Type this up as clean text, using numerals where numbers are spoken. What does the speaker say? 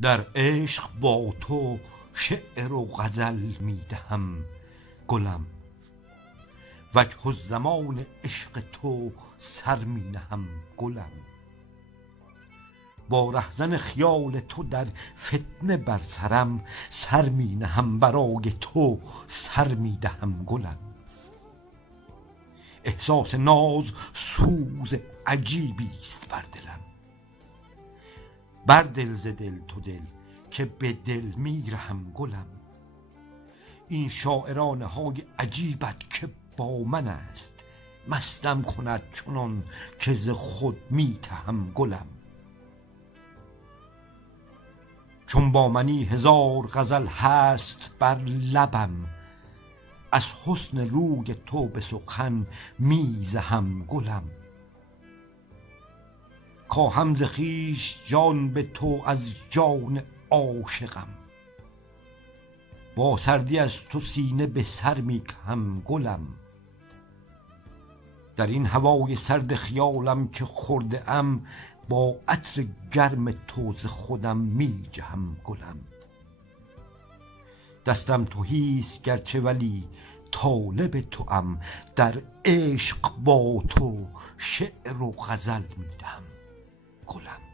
در عشق با تو شعر و غزل میدهم گلم، وجه الزمان عشق تو سر می نهم گلم. با رهزن خیال تو در فتنه بر سرم، سر می نهم برای تو سر می دهم گلم. احساس ناز سوز عجیبی است بر دلم، بر دل ز دل تو دل که به دل می رهم گلم. این شاعرانه های عجیبت که با من است، مستم کند چنان که ز خود می تهم گلم. چون با منی هزار غزل هست بر لبم، از حسن روی تو به سخن می زهم گلم. کاهم ز خویش جان به تو از جان عاشقم، با سردی از تو سینه به سر می کهم گلم. در این هوای سرد خیالم که خورده ام، با عطر گرم تو ز خودم می جهم گلم. دستم تهیست گرچه ولی طالب توام، در عشق با تو شعر و غزل می دهم گلم.